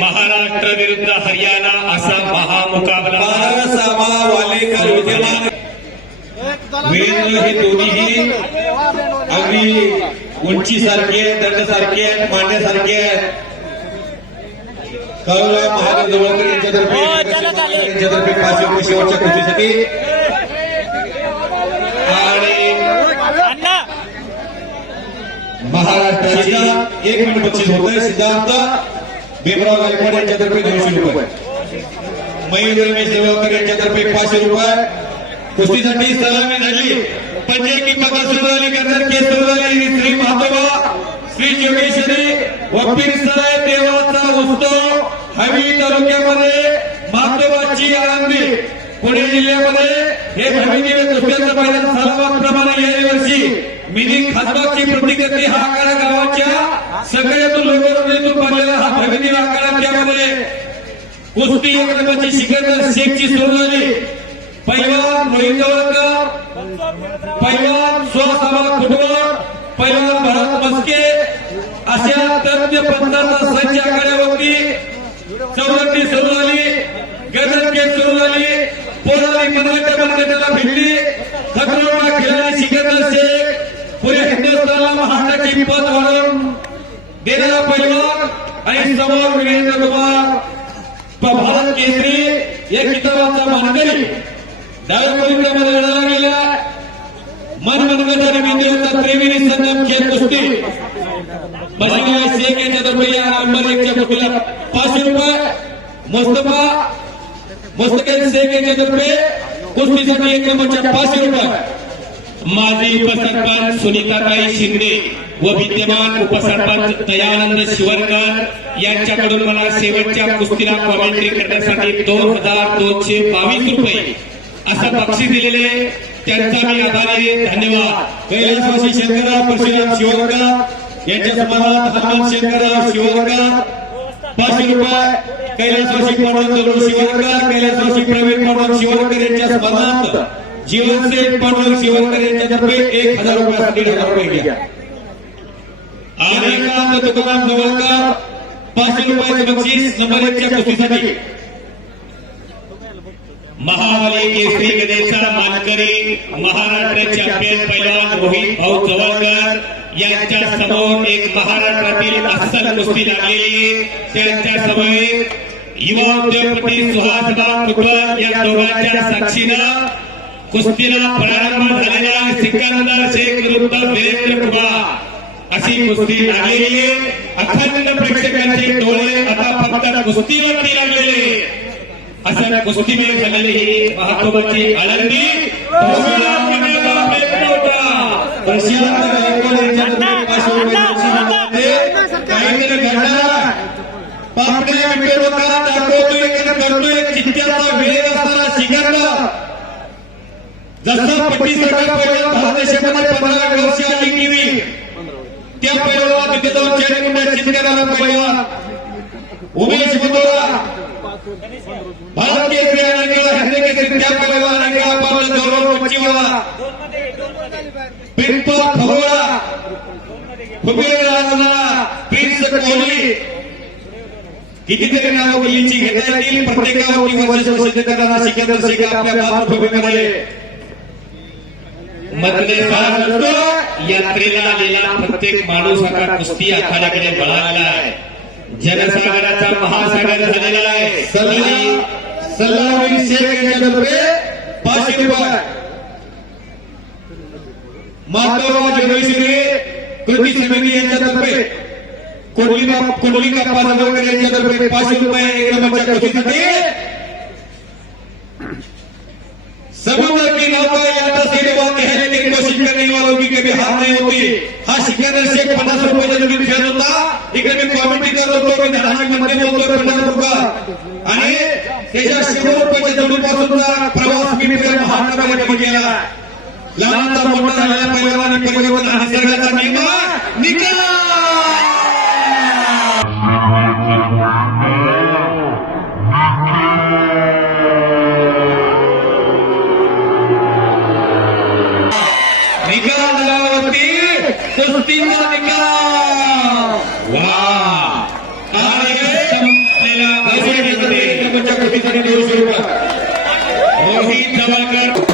महाराष्ट्र विरुद्ध हरियाणा असा महामुकाबला वालेकर विद्यमान वीरेंद्र हे दोन्हीही अगदी उंचीसारखे दंडसारखे मांड्यासारखे कळवला महादेव जवळकर यांच्यातर्फे 500 रुपये शेवटच्या कुस्तीसाठी आणि महाराष्ट्राच्या 1 मिनिट बक्षीस होतंय सिद्धार्थ भीमराव गायकवाड यांच्यातर्फे 200 रुपये मयूर रमेश देवळकर यांच्यातर्फे 500 रुपये कुस्तीसाठी सलामी झाली पंजे की पकड सुरू झाली कर्जत केस सुरू झाली श्री महादेवा श्री जोगेश्वरी वकील सराय देवाचा उत्सव हवी तालुक्यामध्ये महादेवाची आनंदी पुणे जिल्ह्यामध्ये हे हवी कुस्त्यांचा पहिला सलामाप्रमाणे या वर्षी मिनी खासबागची प्रतिकृती हा आखाडा गावाच्या सगळ्यातून लोकांतून बनलेला हा भगिनी आखाडा त्यामध्ये कुस्ती एकमेकांची शिखर शेखची सुरू झाली पैलवान रोहित जवळकर पैलवान सुहास फुटबॉल पैलवान भरत मस्के अशा तज्ञ पंथाचा संच आखाड्यावरती चौरंगी सुरू झाली गजरके सुरू झाली पोराली मनगट्या मनगट्याला भेटली थकरोडा खेळणारी शिखर शेख पुढे हिंदुस्थानला महाराष्ट्राची पद वाढवून देणारा पैलवान आणि समोर वीरेंद्र कुमार भारत केसरी या किताबाचा मानकरी डाव्यामध्ये लढला गेला मनगट आणि बिंदूचा त्रिवेणी संगम खेळ कुस्ती बसलेला शेख यांच्यातर्फे या नंबर 1 च्या कुस्तीला 500 रुपये मुस्तफा शेख यांच्यातर्फे कुस्तीसाठी 1 नंबरच्या 500 रुपये माजी उपसरपंच सुनीताताई शिंदे व विद्यमान उपसरपंच दयानंद शिवरकर यांच्याकडून मला शेवटच्या कुस्तीला कॉमेंट्री करण्यासाठी 2222 रुपये असं बक्षीस दिलेले त्यांचा मी आभारी आहे. धन्यवाद. कैलासवासी शंकरराव परशुराम शिवरकर यांच्या समानात हनुमान शंकरराव शिवरकर 500 रुपये कैलासवासी पांडुरंग शिवरकर कैलासवासी प्रवीण पांडुरंग शिवरकर यांच्या समानात जीवनसेठ पांडुरंग शिवरकर यांच्यातर्फे 1000 रुपये 1,500 रुपये घ्या आणि तुकाराम जवळकर 500 रुपये बक्षीस नंबर 1 च्या कुस्तीसाठी महाबली केसरी गदेचा मानकरी महाराष्ट्र चॅम्पियन पैलवान रोहित भाऊ जवळकर यांच्या समोर एक महाराष्ट्रातील अस्सल कुस्ती लागलेली त्यांच्या समोर युवा उद्योगपती सुहासराव फुटबॉल या दोघांच्या साक्षीनं कुस्तीला प्रारंभ झालेला सिकंदर शेख विरुद्ध वीरेंद्र कुमार अशी कुस्ती लागलेली अखंड प्रेक्षकांचे डोळे आता फक्त कुस्तीवरती लागलेले असं कुस्तीमेळ झालेली ही महत्वाची आनंदी चित्त्याचा विलेज असताना शिखरला जसा पट्टीसाठी पहिला भारत देशामध्ये 15 वर्ष आली किवी त्या पहिला तिथे जाऊन चेडकुंड्या चित्त्याला पहिला उमेश बुतोरा भारत के त्या पहिला गौरव पच्चीवाला पिंपा खगोळा प्रिन्स कोहली कितीतरी नाव मुलींची घेता येतील प्रत्येकावरती वर्ष सिद्ध करणारा सिकंदर शेख आपल्या मातृभूमीमध्ये मधले यात्रेला आलेला प्रत्येक माणूस आता कुस्ती आखाड्याकडे वळालेला आहे. जनसागराचा महासागर झालेला आहे. सल्लावीर शेख यांच्यातर्फे 500 रुपये माधवराव जोगेश्वरी कृती समिती यांच्यातर्फे कुंडली काप्पा जवळकर यांच्यातर्फे 500 रुपये एक नंबरच्या कुस्तीसाठी समुद्र की नौका यात्रा से कहने की कोशिश करने वालों की कभी हार नहीं होती. हा सिकंदर शेख 50 रुपयाचा जोडी खेळ होता. इकडे मी कॉमेंट्री करत होतो की धारामध्ये बोलतोय 50 रुपये आणि त्याच्या 100 रुपयाच्या जोडीपासूनचा प्रवास मी महाराष्ट्रामध्ये केला. लहानचा मोठा झालेला पैलवान परिवर्तन हा सगळ्याचा निकाल कुस्तीचा निकाल. वा चवळकर